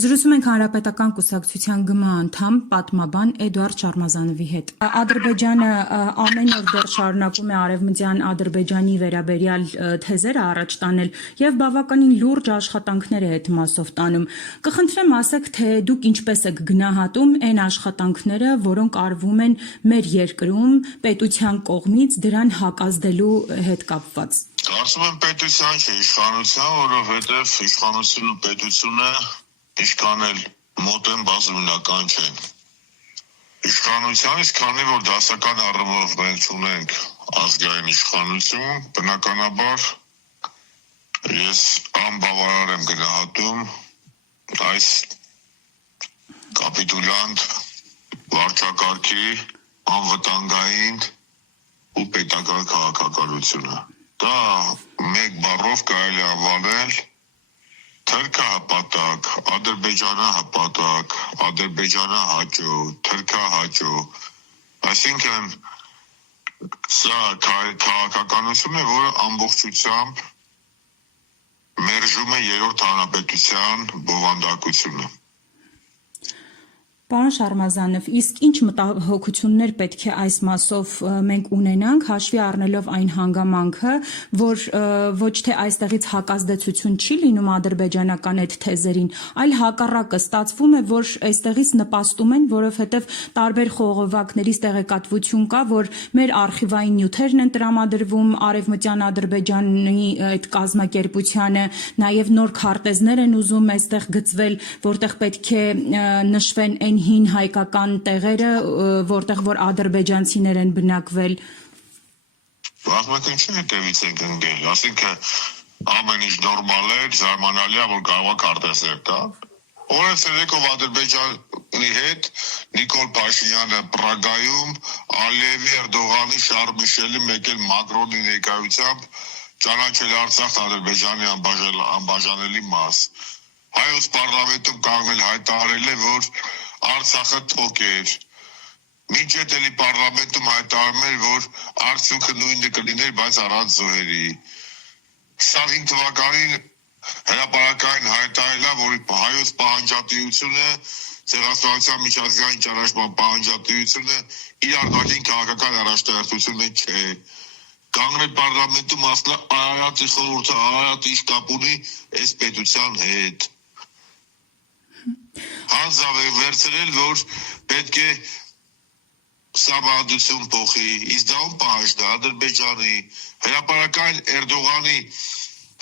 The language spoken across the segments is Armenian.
Զրուցում ենք Հանրապետական կուսակցության ԳՄ անդամ պատմաբան Էդուարդ Շարմազանովի հետ։ Ադրբեջանը ամեն օր դեռ շարունակում է արևմտյան Ադրբեջանի վերաբերյալ թեզերը առաջ տանել եւ բավականին լուրջ աշխատանքներ է այդ մասով տանում։ Կխնդրեմ ասեք, թե դուք ինչպես եք գնահատում այն աշխատանքները, որոնք արվում են մեր երկրում պետության կողմից դրան հակազդելու հետ կապված։ Կարծում եմ պետության չէ, իշխանության, որովհետև իշխանությունը ու պետությունը ինչքան էլ մոտ են, բազմինական չեն։ Իշխանությանից, քանի որ դասական առումով մենք ունենք ազգային իշխանություն, բնականաբար ես անբավարար եմ գնահատում այս կապիտուլյանտ վարչակարգի անվտանգային ու պետական քաղաքականությունը։ Դա մեկ բառով կարելի անվանել թրքահպատակ, ադրբեջանահպատակ, ադրբեջանահաճո, թրքահաճո, այսինքն սա քաղաքականություն է, որը ամբողջությամբ մերժում է երրորդ հանրապետության բովանդակությունը։ Պարոն Շարմազանով, իսկ ինչ մտահոգություններ պետք է այս մասով մենք ունենանք, հաշվի առնելով այն հանգամանքը, որ ոչ թե այստեղից հակազդեցություն չի լինում ադրբեջանական այդ թեզերին, այլ հակառակը ստացվում է, որ այստեղից նպաստում են, որովհետև տարբեր խողովակներից տեղեկատվություն կա, որ մեր արխիվային նյութերն են տրամադրվում արևմտյան Ադրբեջանի այդ կազմակերպությանը, նաև նոր քարտեզներ են ուզում այստեղ գծվել, որտեղ պետք է նշվեն այն հին հայկական տեղերը, որտեղ որ ադրբեջանցիներ են բնակվել։ Վաղմեկ ինչի հետևից ենք ընկել, ասինքն ամեն ինչ նորմալ է, զարմանալի է, որ կարող է քարտեզներ տա։ Օրը ցերեկով Ադրբեջանի հետ Նիկոլ Փաշինյանը Պրագայում Ալիևի, Էրդողանի, Շարլ Միշելի, մեկ էլ Մակրոնի ներկայությամբ ճանաչել Արցախ Ադրբեջանի անբաժանելի մաս։ Հայոց պարլամենտում կանգնել հայտարարել է, որ Արցախը թոք էր։ Մինչ էլի պարլամենտում հայտարարում էր, որ արդյունքը նույնը կլիներ, բայց առանց զոհերի։ 25 թվականին հրապարակային հայտարարելա, որ հայոց պահանջատիրությունը, ցեղասպանության միջազգային ճանաչման պահանջատիրությունը իր արտաքին քաղաքական առաջնահերթությունը չէ։ Կանգնել պարլամենտում ասել Արարատի խորհուրդը, Արարատի ինչ կապ ունի այս պետության հետ։ Հանձավ է վերցրել, որ պետք է սաբադություն փոխի, իսկ դա ում պահանջն է, Ադրբեջանի, հրապարակային Էրդողանի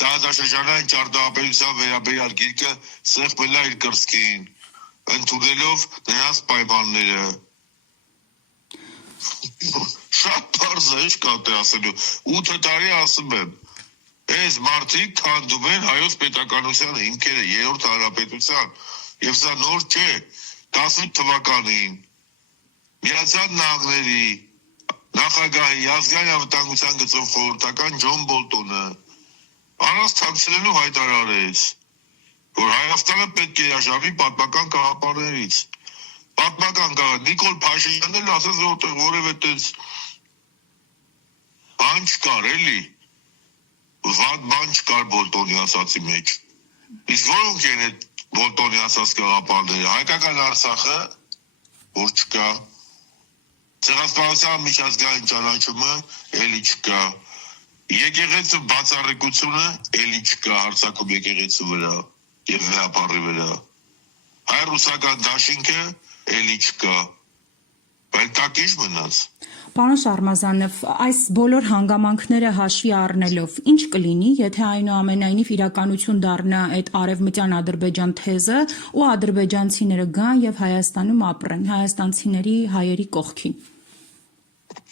տարածաշրջանային ճարտարապետության վերաբերյալ գիրքը սեղմել է իր կրծքին, ընդունելով նրանց պայմանները։ Շատ պարզ է, ինչ կա դե ասելու, 8 տարի ասում եմ, այս մարդիկ քանդում են հայոց պետականության հիմքերը, երրորդ հանրապետության, եւ սա նոր չէ, 18 թվականին Միացյալ Նահանգների նախագահի ազգային անվտանգության գծով խորհրդական Ջոն Բոլտոնը առանց թաքցնելու հայտարարեց, որ Հայաստանը պետք է հրաժարվի պատմական գաղափարներից։ Պատմական գաղափար Նիկոլ Փաշինյանն էլ ասաց, որ որևէ տես բան չկար, էլի։ Վատ բան չկար Բոլտոնի ասացի մեջ։ Իսկ որոնք են այդ Բոլտոնի ասած գաղափարները, հայկական Արցախը, որ չկա, ցեղասպանության միջազգային ճանաչումը, էլի չկա, եկեղեցու բացառիկությունը, էլի չկա Արցախում եկեղեցու վրա եւ վեհապարի վրա, հայ-ռուսական դաշինքը, էլի չկա, բայց դա քիչ մնաց։ Պարոն Շարմազանով, այս բոլոր հանգամանքները հաշվի առնելով, ինչ կլինի, եթե այնուամենայնիվ իրականություն դառնա այդ արևմտյան Ադրբեջան թեզը ու ադրբեջանցիները գան եւ Հայաստանում ապրեն, հայաստանցիների հայերի կողքին։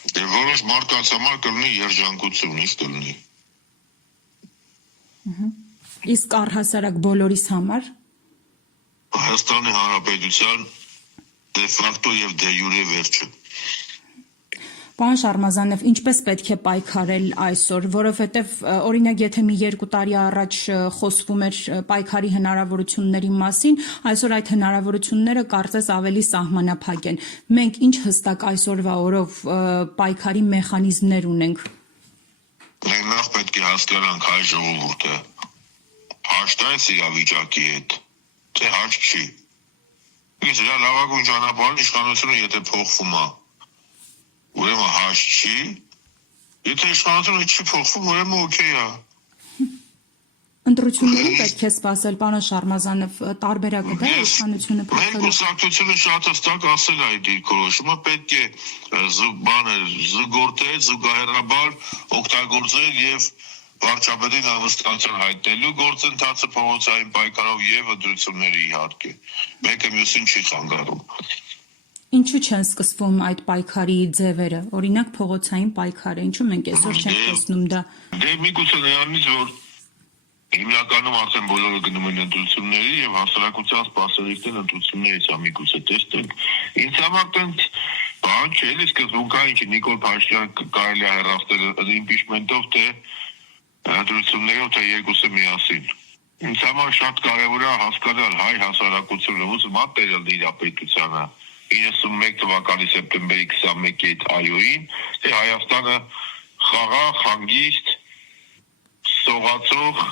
Դե որոշ մարդկանց համար կլինի երջանկություն, ինչ կլինի։ Իսկ առհասարակ բոլորիս համար Հայաստանի Հանրապետության դե ֆակտո եւ դե յուրե վերջը։ Պարոն Շարմազանով, ինչպես պետք է պայքարել այսօր, որովհետև օրինակ եթե մի 2 տարի առաջ խոսվում էր պայքարի հնարավորությունների մասին, այսօր այդ հնարավորությունները կարծես ավելի սահմանափակ են։ Մենք ինչ հստակ այսօրվա օրով պայքարի մեխանիզմներ ունենք։ Մենք նախ պետք է հասկանանք հայ ժողովուրդը հաշտայց իրավիճակի հետ, թե հարց չի։ Իսկ դա լավագույն ճանապարհն իշխանությունը եթե փոխվում է, ուրեմն հարց չի։ Եթե իշխանությունը չի փոխվում, ուրեմն օքեյ է։ Ընտրությունների պետք է սպասել, պարոն Շարմազանով, տարբերակը դա իշխանությունը Մեր փոխելու։ կուսակցությունը շատ հստակ ասել է այդ դիրքորոշումը, պետք է զուգորդել, զուգահեռաբար օգտագործել եւ վարչապետին անվստահություն հայտնելու գործընթացը փողոցային պայքարով եւ ընտրությունների իհարկե։ Մեկը մյուսին չի խանգարում։ Ինչու չեն սկսվում այդ պայքարի ձևերը, օրինակ փողոցային պայքարը, ինչու մենք այսօր չենք տեսնում դա։ Դե միգուցե նրանից որ հիմնականում արդեն բոլորը գնում են ընտրությունների եւ հասարակության սպասելիքներն ընտրություններից է միգուցե տեսնել։ Ինձ համար տենց բան չէ, էլի սկզբունքային չէ Նիկոլ Փաշինյանը կարելի է հեռացնել իմպիչմենտով թե ընտրություններով թե երկուսը միասին։ Ինձ համար շատ կարևոր է հասկանալ հայ հասարակությունը ոնց մատերել իր պետությանը 91 թվականի սեպտեմբերի 21-ի այդ այոին, թե Հայաստանը խաղաղ, հանգիստ, սողացող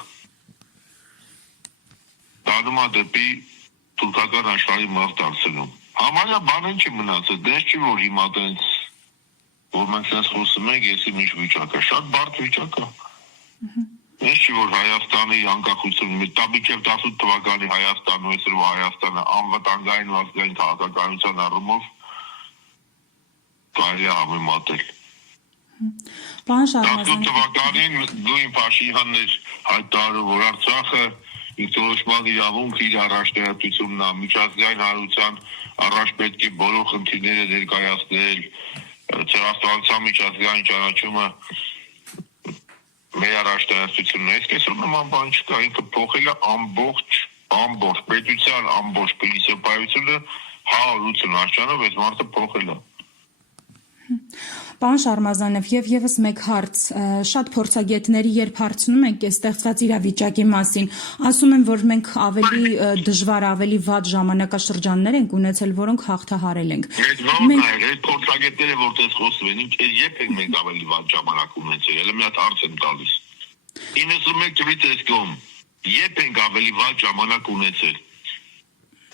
դառնում է դեպի թուրքական աշխարհի մաս դարձնում։ Համարյա բան չի մնացել, դες չի որ հիմա տենց որ մենք sense խոսում ենք, եսի ինչ վիճակ է, շատ բարդ վիճակ է։ Դες չի որ Հայաստանի անկախությունը, տաբիջև 18 թվականի Հայաստանն ու այսօրվա Հայաստանը անվտանգային ու ազգային քաղաքականության առումով կարելի է համեմատել։ Պարոն 18 Շարմազանով, թվականին նույն Փաշինյանն էր հայտարարում, որ Արցախը ինքնորոշման իրավունք իր առաջնահերթությունն է, միջազգային հանրության առաջ պետք է բոլոր խնդիրները ներկայացնել, ցեղասպանության միջազգային ճանաչումը մեր առաջնահերթությունն է, իսկ այսօր նման բան չկա, ինքը փոխել է ամբողջ պետության ամբողջ փիլիսոփայությունը 180 աշճանով այս մարդը փոխել է։ Պարոն Շարմազանով, եւ եւս մեկ հարց, շատ փորձագետների երբ հարցնում ենք այս ստեղծված իրավիճակի մասին, ասում են, որ մենք ավելի դժվար, ավելի վատ ժամանակաշրջաններ ենք ունեցել, որոնք հաղթահարել ենք։ Այդ փորձագետները որտես խոսում են, ինչ երբ ենք մենք ավելի վատ ժամանակ ունեցել, հələ մի հատ հարց եմ տալիս։ 91 թվականից այս կողմ, երբ ենք ավելի վատ ժամանակ ունեցել։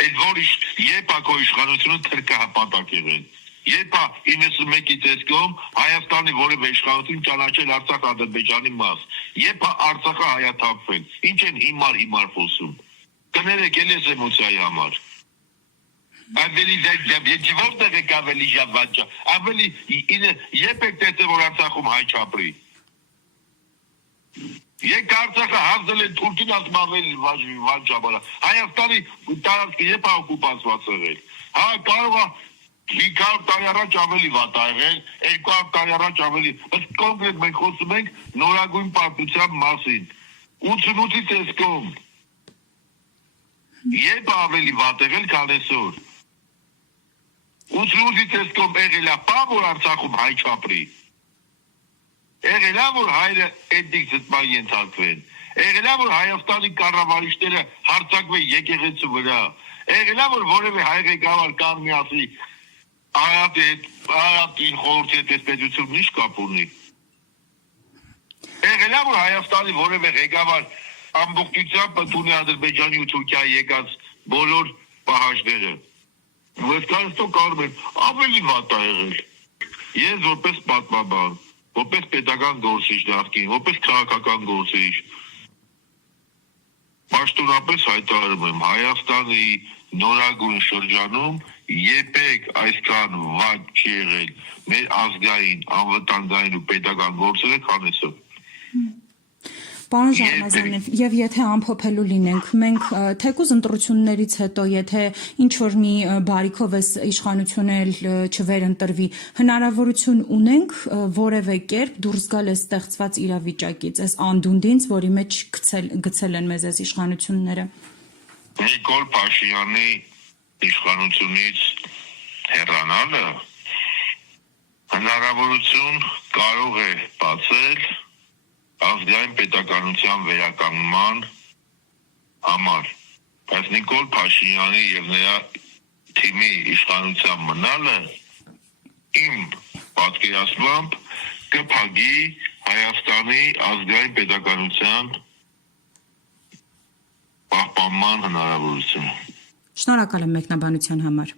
Այդ որ երբ ակո իշխանությունը թրկահպատակ եղել։ Երբ 91-ից այս կողմ Հայաստանի որևէ իշխանություն ճանաչել Արցախ-Ադրբեջանի մաս, երբ Արցախը հայաթափվել, ինչ են հիմար խոսում։ Կներեք էլ այս էմոցիայի համար։ Ավելի դեպի որտեղ եք ավելի ժավաճա, ավելի երբ եք տեսել որ Արցախում հայ չապրի։ Եկ Արցախը հազել են թուրքին ասմավել վատ ժամանակ։ Հայաստանի տարածքը երբ օկուպացված եղել։ Հա կարող է 500 տարի առաջ ավելի վատ ա եղել, 200 տարի առաջ ավելի, ըստ կոնկրետ մենք խոսում ենք նորագույն պատմության մասին, 88-ից այս կողմ, երբ ավելի վատ եղել, քան այսօր, 88-ից այս կողմ եղել է պա, որ Արցախում հայ չապրի, եղել է, որ հայրը էթնիկ զտման ենթարկվեն, եղել է, որ Հայաստանի կառավարիչները հարձակվեն եկեղեցու վրա, եղել է, որ որևէ հայ ղեկավար կան միասի Արաբին խորհրդի հետ այս պետությունն ինչ կապ ունի։ Եղել է, որ Հայաստանի որևէ ղեկավար ամբողջությամբ ընդունի Ադրբեջանի ու Թուրքիայի եկած բոլոր պահանջները։ Այսքանով կարող են ավելի վատ ա եղել։ Ես որպես պատմաբան, որպես պետական գործիչ նախկին, որպես քաղաքական գործիչ, պաշտոնապես հայտարարում եմ Հայաստանի նորագույն շրջանում երբեք այսքան վատ չի եղել մեր ազգային, անվտանգային ու պետական գործերը, քան այսօր։ Պարոն Շարմազանով, եւ եթե ամփոփելու լինենք, մենք թեկուզ ընտրություններից հետո, եթե ինչ որ մի բարիքով էս իշխանությունը չվերընտրվի, հնարավորություն ունենք որևէ կերպ դուրս գալ այս ստեղծված իրավիճակից, այս անդունդից, որի մեջ գցել են մեզ այս իշխանությունները։ Նիկոլ Փաշինյանի իշխանությունից հեռանալը հնարավորություն կարող է բացել ազգային պետականության վերականգնման համար, բայց Նիկոլ Փաշինյանի եւ նրա թիմի իշխանության մնալը իմ պատկերացմամբ կփակի Հայաստանի ազգային պետականության պահպանման հնարավորությունը։ Շնորհակալ եմ մեկնաբանության համար։